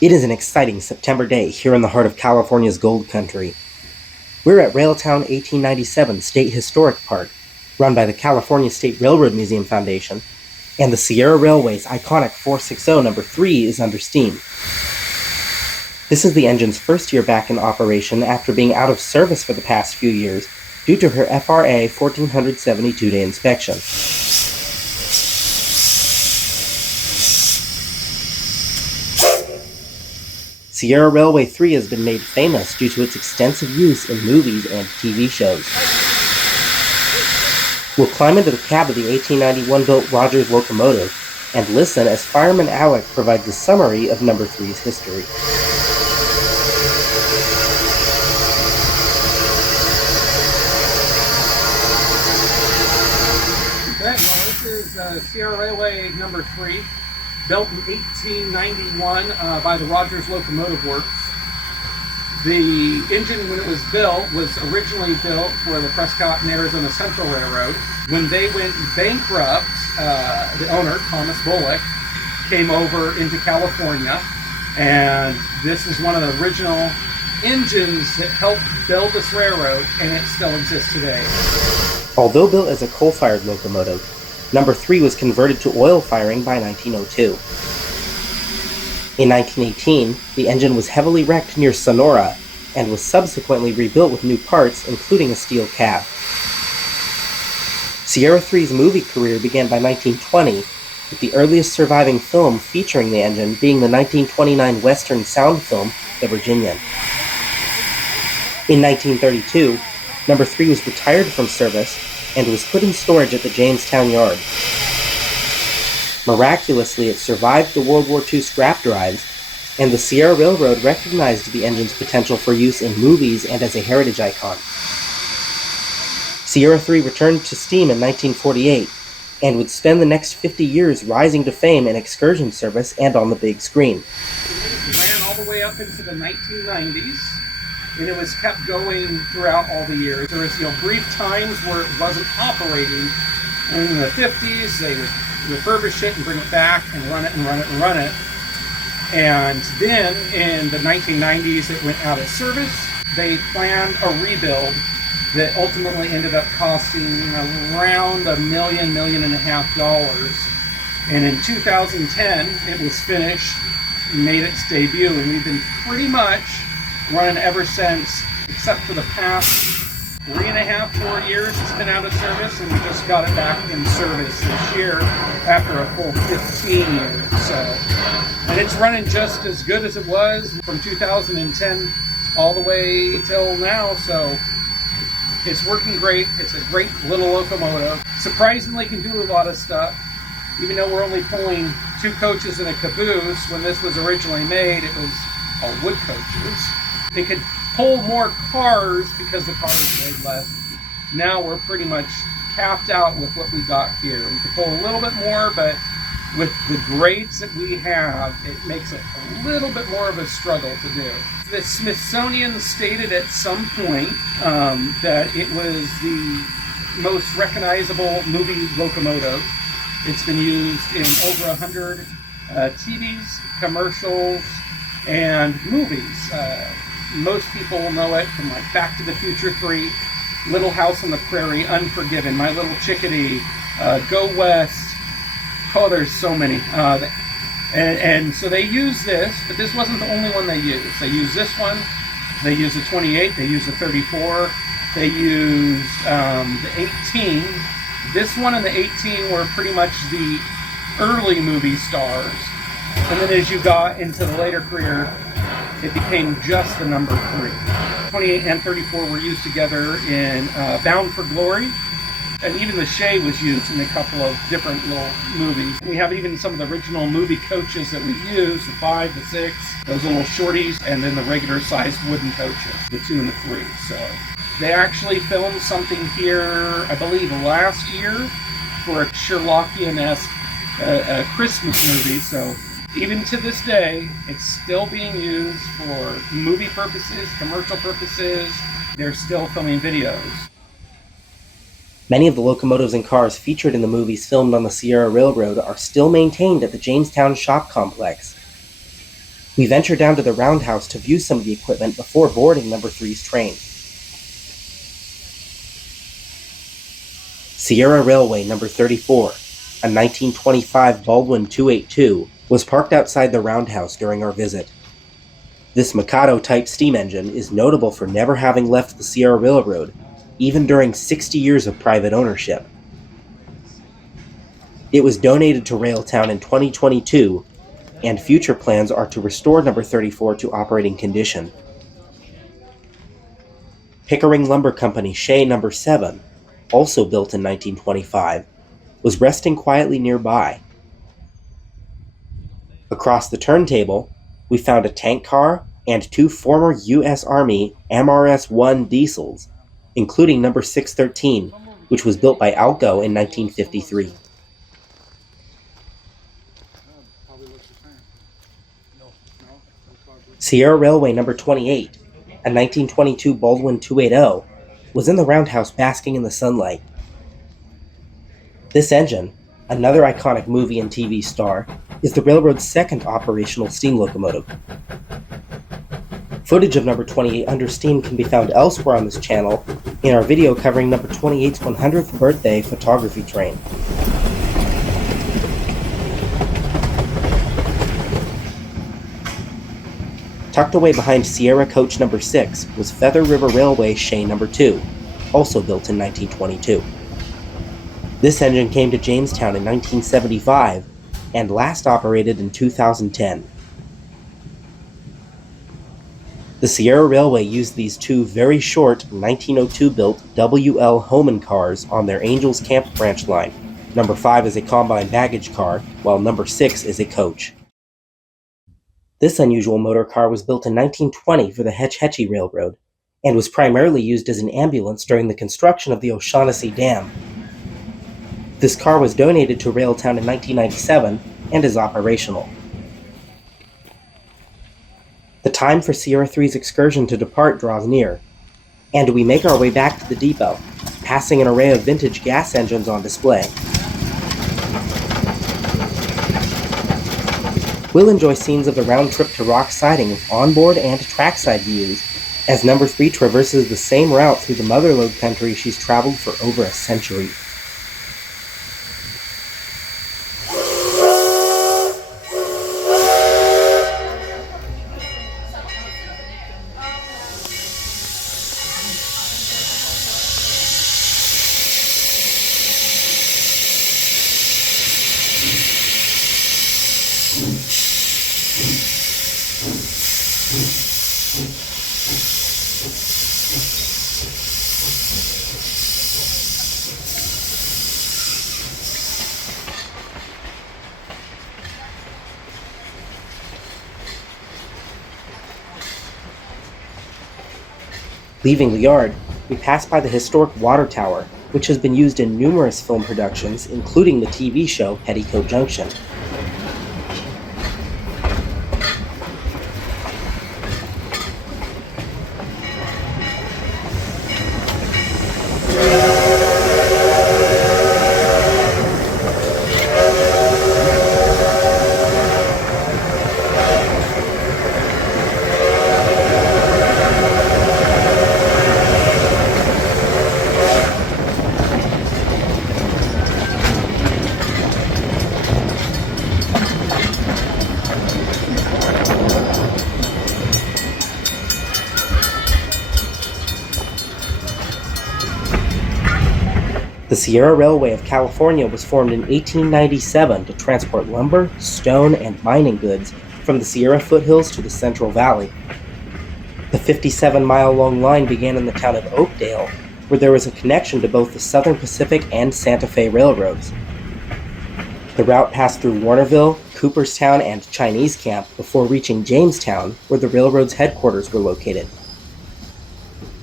It is an exciting September day here in the heart of California's gold country. We're at Railtown 1897 State Historic Park, run by the California State Railroad Museum Foundation, and the Sierra Railway's iconic 460 number 3 is under steam. This is the engine's first year back in operation after being out of service for the past few years due to her FRA 1472-day inspection. Sierra Railway 3 has been made famous due to its extensive use in movies and TV shows. We'll climb into the cab of the 1891-built Rogers locomotive and listen as Fireman Alec provides a summary of Number 3's history. Okay, well, this is Sierra Railway Number 3. Built in 1891 by the Rogers Locomotive Works. The engine, when it was built, was originally built for the Prescott and Arizona Central Railroad. When they went bankrupt, the owner, Thomas Bullock, came over into California, and this is one of the original engines that helped build this railroad, and it still exists today. Although built as a coal-fired locomotive, Number 3 was converted to oil firing by 1902. In 1918, the engine was heavily wrecked near Sonora and was subsequently rebuilt with new parts, including a steel cab. Sierra 3's movie career began by 1920, with the earliest surviving film featuring the engine being the 1929 Western sound film, The Virginian. In 1932, Number 3 was retired from service and was put in storage at the Jamestown yard. Miraculously, it survived the World War II scrap drives, and the Sierra Railroad recognized the engine's potential for use in movies and as a heritage icon. Sierra 3 returned to steam in 1948, and would spend the next 50 years rising to fame in excursion service and on the big screen. It ran all the way up into the 1990s. And it was kept going throughout all the years. There was, brief times where it wasn't operating. And in the 50s, they would refurbish it and bring it back and run it and run it and run it. And then in the 1990s, it went out of service. They planned a rebuild that ultimately ended up costing around $1.5 million. And in 2010, it was finished, made its debut, and we've been pretty much running ever since, except for the past 3.5, 4 years it's been out of service, and we just got it back in service this year after a full 15 years. So, and it's running just as good as it was from 2010 all the way till now. So it's working great. It's a great little locomotive. Surprisingly, can do a lot of stuff. Even though we're only pulling 2 coaches and a caboose, when this was originally made, it was all wood coaches. They could pull more cars because the cars weighed less. Now we're pretty much capped out with what we got here. We could pull a little bit more, but with the grades that we have, it makes it a little bit more of a struggle to do. The Smithsonian stated at some point that it was the most recognizable movie locomotive. It's been used in over 100 TVs, commercials, and movies. Most people know it from like Back to the Future 3, Little House on the Prairie, Unforgiven, My Little Chickadee, Go West. Oh, there's so many. And so they use this, but this wasn't the only one they used. They used this one, they used the 28, they used the 34, they used the 18. This one and the 18 were pretty much the early movie stars. And then as you got into the later career, it became just the number 3. 28 and 34 were used together in Bound for Glory, and even the Shay was used in a couple of different little movies. We have even some of the original movie coaches that we use, the 5, the 6, those little shorties, and then the regular sized wooden coaches, the 2 and the 3. So they actually filmed something here, I believe, last year for a Sherlockian-esque Christmas movie. So even to this day, it's still being used for movie purposes, commercial purposes. They're still filming videos. Many of the locomotives and cars featured in the movies filmed on the Sierra Railroad are still maintained at the Jamestown Shop Complex. We venture down to the roundhouse to view some of the equipment before boarding number 3's train. Sierra Railway number 34, a 1925 Baldwin 282, was parked outside the roundhouse during our visit. This Mikado-type steam engine is notable for never having left the Sierra Railroad, even during 60 years of private ownership. It was donated to Railtown in 2022, and future plans are to restore number 34 to operating condition. Pickering Lumber Company Shea number 7, also built in 1925, was resting quietly nearby. Across the turntable, we found a tank car and 2 former U.S. Army MRS-1 diesels, including number 613, which was built by Alco in 1953. Sierra Railway number 28, a 1922 Baldwin 280, was in the roundhouse basking in the sunlight. This engine, another iconic movie and TV star, is the railroad's second operational steam locomotive. Footage of number 28 under steam can be found elsewhere on this channel in our video covering number 28's 100th birthday photography train. Tucked away behind Sierra Coach number 6 was Feather River Railway Shea number 2, also built in 1922. This engine came to Jamestown in 1975 and last operated in 2010. The Sierra Railway used these 2 very short 1902-built WL Homan cars on their Angels Camp branch line. Number 5 is a combine baggage car, while number 6 is a coach. This unusual motor car was built in 1920 for the Hetch Hetchy Railroad, and was primarily used as an ambulance during the construction of the O'Shaughnessy Dam. This car was donated to Railtown in 1997 and is operational. The time for Sierra 3's excursion to depart draws near, and we make our way back to the depot, passing an array of vintage gas engines on display. We'll enjoy scenes of the round trip to Rock Siding with onboard and trackside views, as number 3 traverses the same route through the Mother Lode country she's traveled for over a century. Leaving the yard, we pass by the historic water tower, which has been used in numerous film productions, including the TV show Petticoat Junction. The Sierra Railway of California was formed in 1897 to transport lumber, stone, and mining goods from the Sierra foothills to the Central Valley. The 57-mile-long line began in the town of Oakdale, where there was a connection to both the Southern Pacific and Santa Fe railroads. The route passed through Warnerville, Cooperstown, and Chinese Camp before reaching Jamestown, where the railroad's headquarters were located.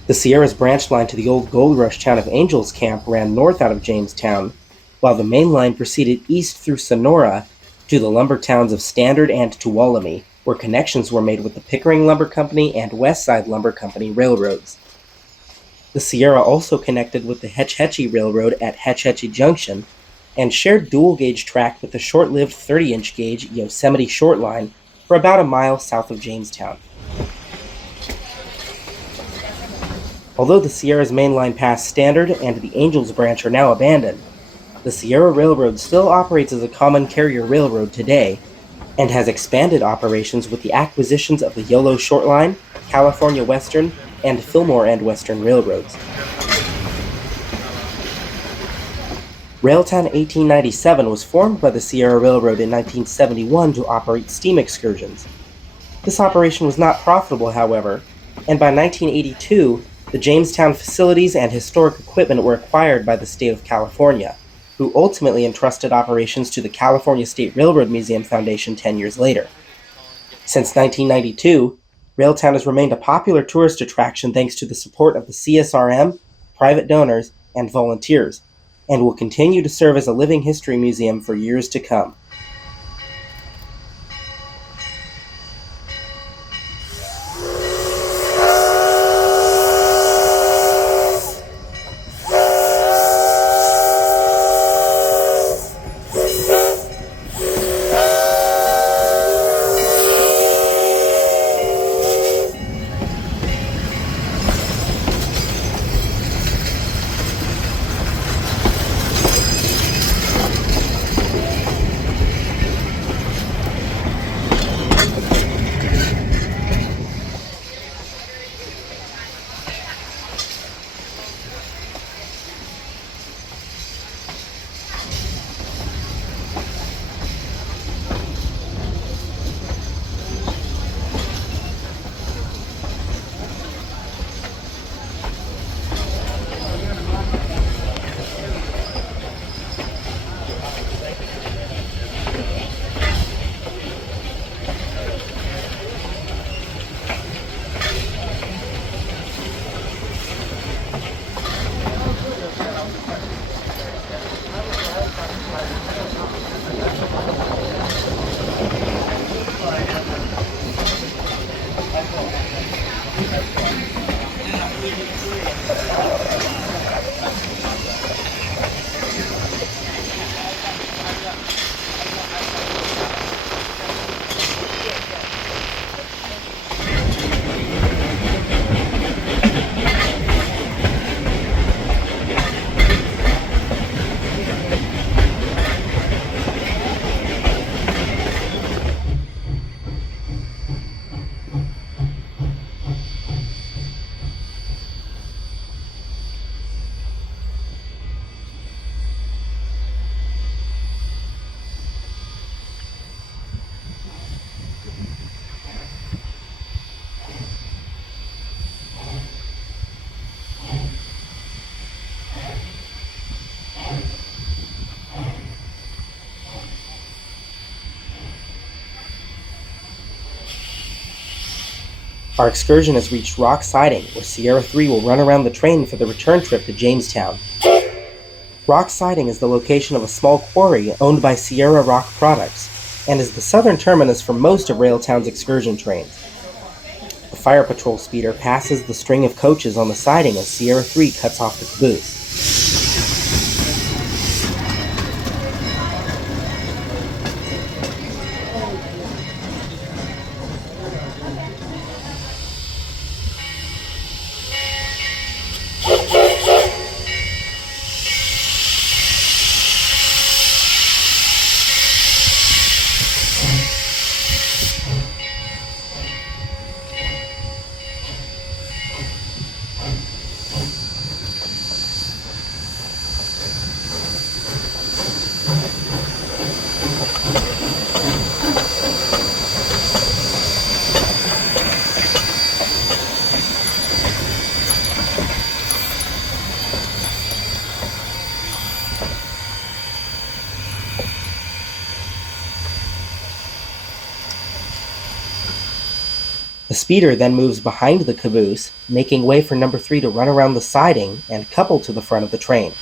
The Sierra's branch line to the old gold rush town of Angels Camp ran north out of Jamestown, while the main line proceeded east through Sonora to the lumber towns of Standard and Tuolumne, where connections were made with the Pickering Lumber Company and Westside Lumber Company railroads. The Sierra also connected with the Hetch Hetchy Railroad at Hetch Hetchy Junction, and shared dual-gauge track with the short-lived 30-inch gauge Yosemite Short Line for about a mile south of Jamestown. Although the Sierra's mainline pass Standard and the Angels branch are now abandoned, the Sierra Railroad still operates as a common carrier railroad today and has expanded operations with the acquisitions of the Yolo Short Line, California Western, and Fillmore and Western railroads. Railtown 1897 was formed by the Sierra Railroad in 1971 to operate steam excursions. This operation was not profitable, however, and by 1982, the Jamestown facilities and historic equipment were acquired by the state of California, who ultimately entrusted operations to the California State Railroad Museum Foundation 10 years later. Since 1992, Railtown has remained a popular tourist attraction thanks to the support of the CSRM, private donors, and volunteers, and will continue to serve as a living history museum for years to come. Our excursion has reached Rock Siding, where Sierra 3 will run around the train for the return trip to Jamestown. Rock Siding is the location of a small quarry owned by Sierra Rock Products, and is the southern terminus for most of Railtown's excursion trains. The fire patrol speeder passes the string of coaches on the siding as Sierra 3 cuts off the caboose. The speeder then moves behind the caboose, making way for number 3 to run around the siding and couple to the front of the train.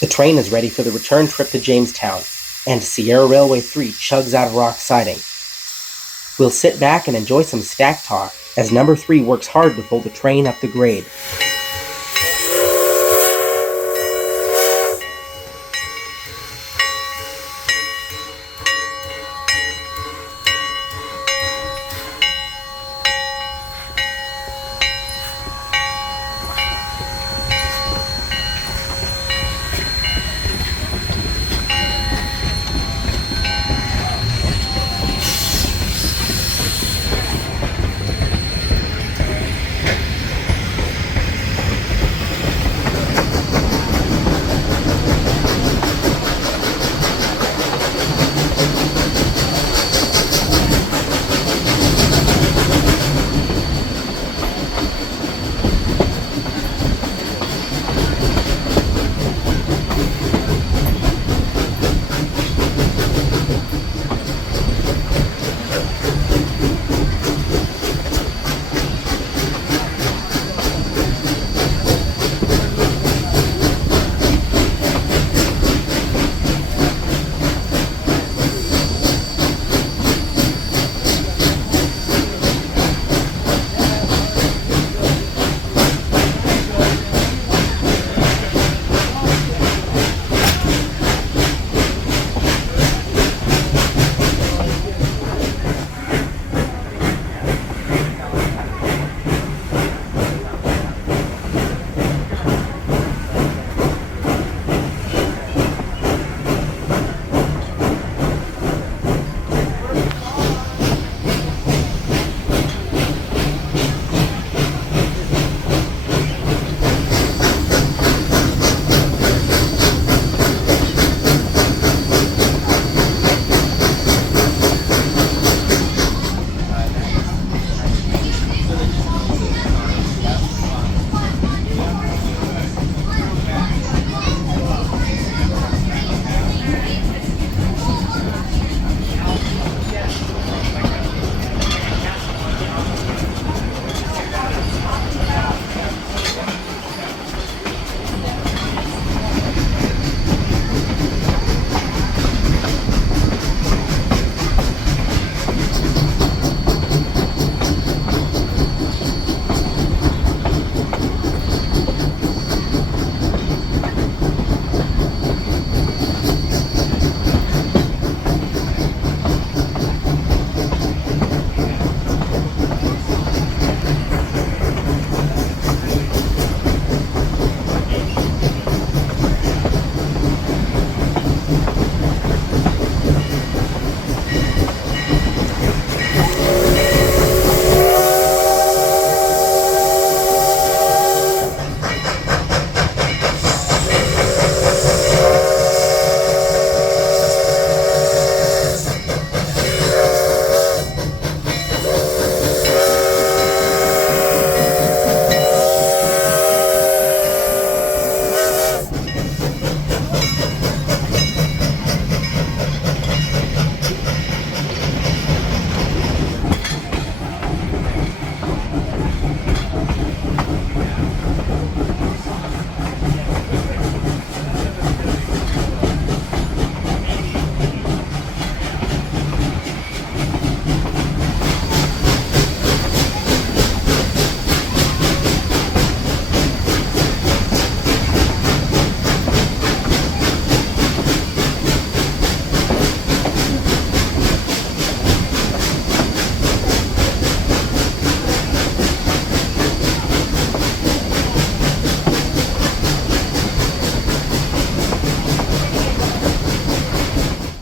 The train is ready for the return trip to Jamestown, and Sierra Railway 3 chugs out of Rock Siding. We'll sit back and enjoy some stack talk as number 3 works hard to pull the train up the grade.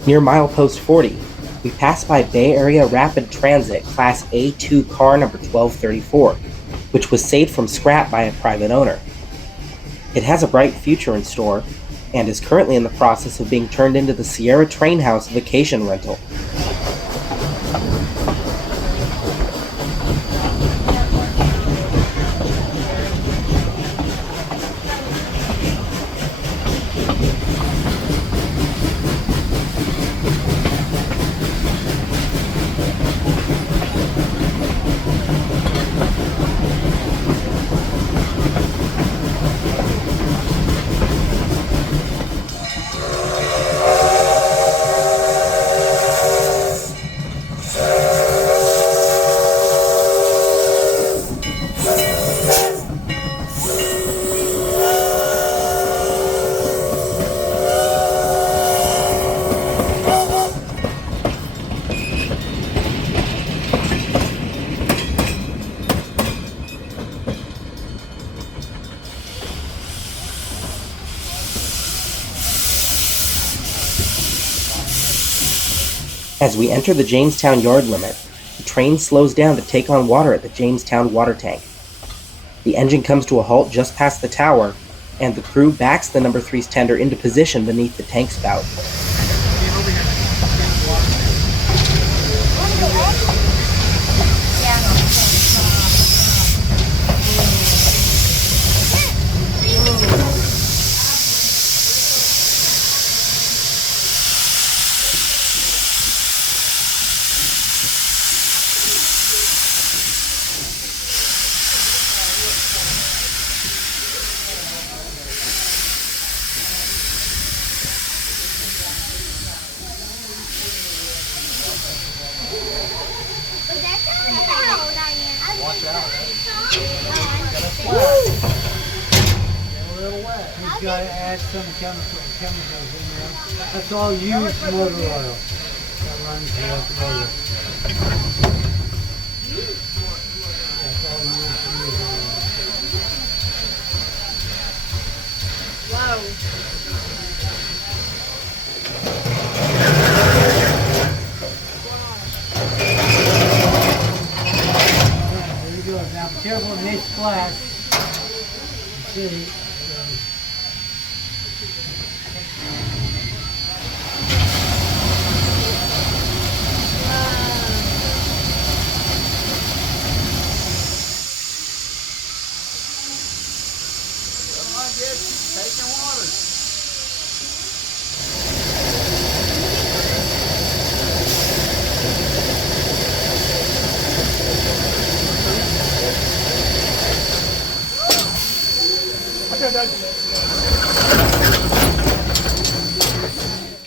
Near Milepost 40, we pass by Bay Area Rapid Transit Class A2 car number 1234, which was saved from scrap by a private owner. It has a bright future in store and is currently in the process of being turned into the Sierra Train House vacation rental. As we enter the Jamestown yard limit, the train slows down to take on water at the Jamestown water tank. The engine comes to a halt just past the tower, and the crew backs the number 3's tender into position beneath the tank spout. He's got to add some chemicals in there. That's all used motor oil that runs the locomotive. That's all used motor oil. Wow. There you go. Now be careful when they splash. You see.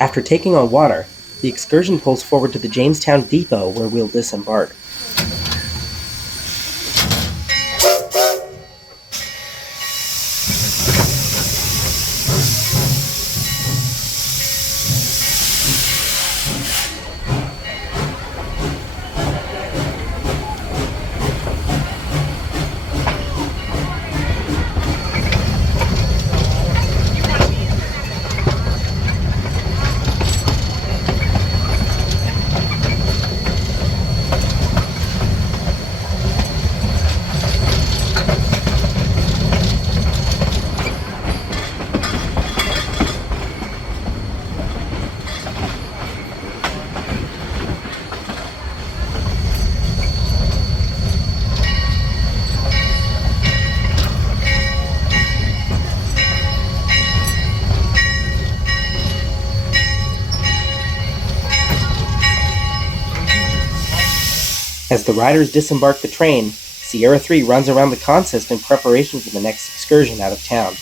After taking on water, the excursion pulls forward to the Jamestown depot where we'll disembark. As the riders disembark the train, Sierra 3 runs around the consist in preparation for the next excursion out of town.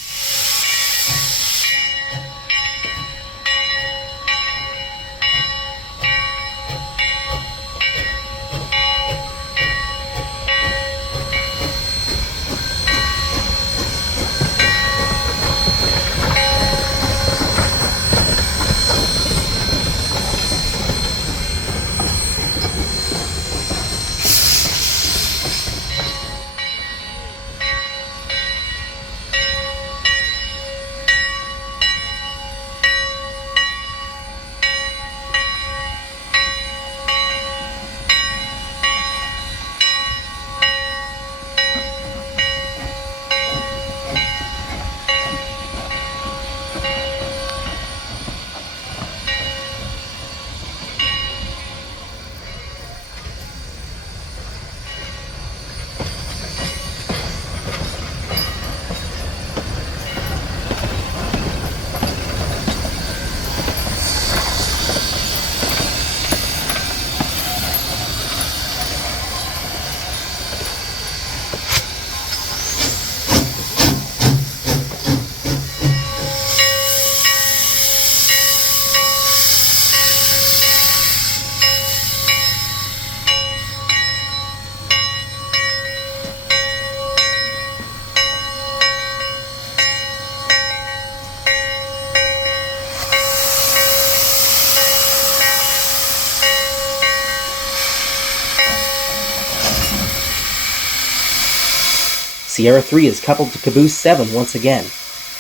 Sierra 3 is coupled to Caboose 7 once again,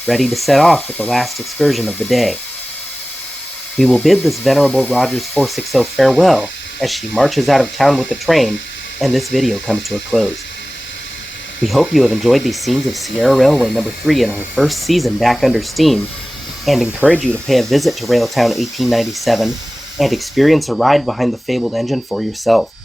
ready to set off with the last excursion of the day. We will bid this venerable Rogers 460 farewell as she marches out of town with the train and this video comes to a close. We hope you have enjoyed these scenes of Sierra Railway number 3 in her first season back under steam, and encourage you to pay a visit to Railtown 1897 and experience a ride behind the fabled engine for yourself.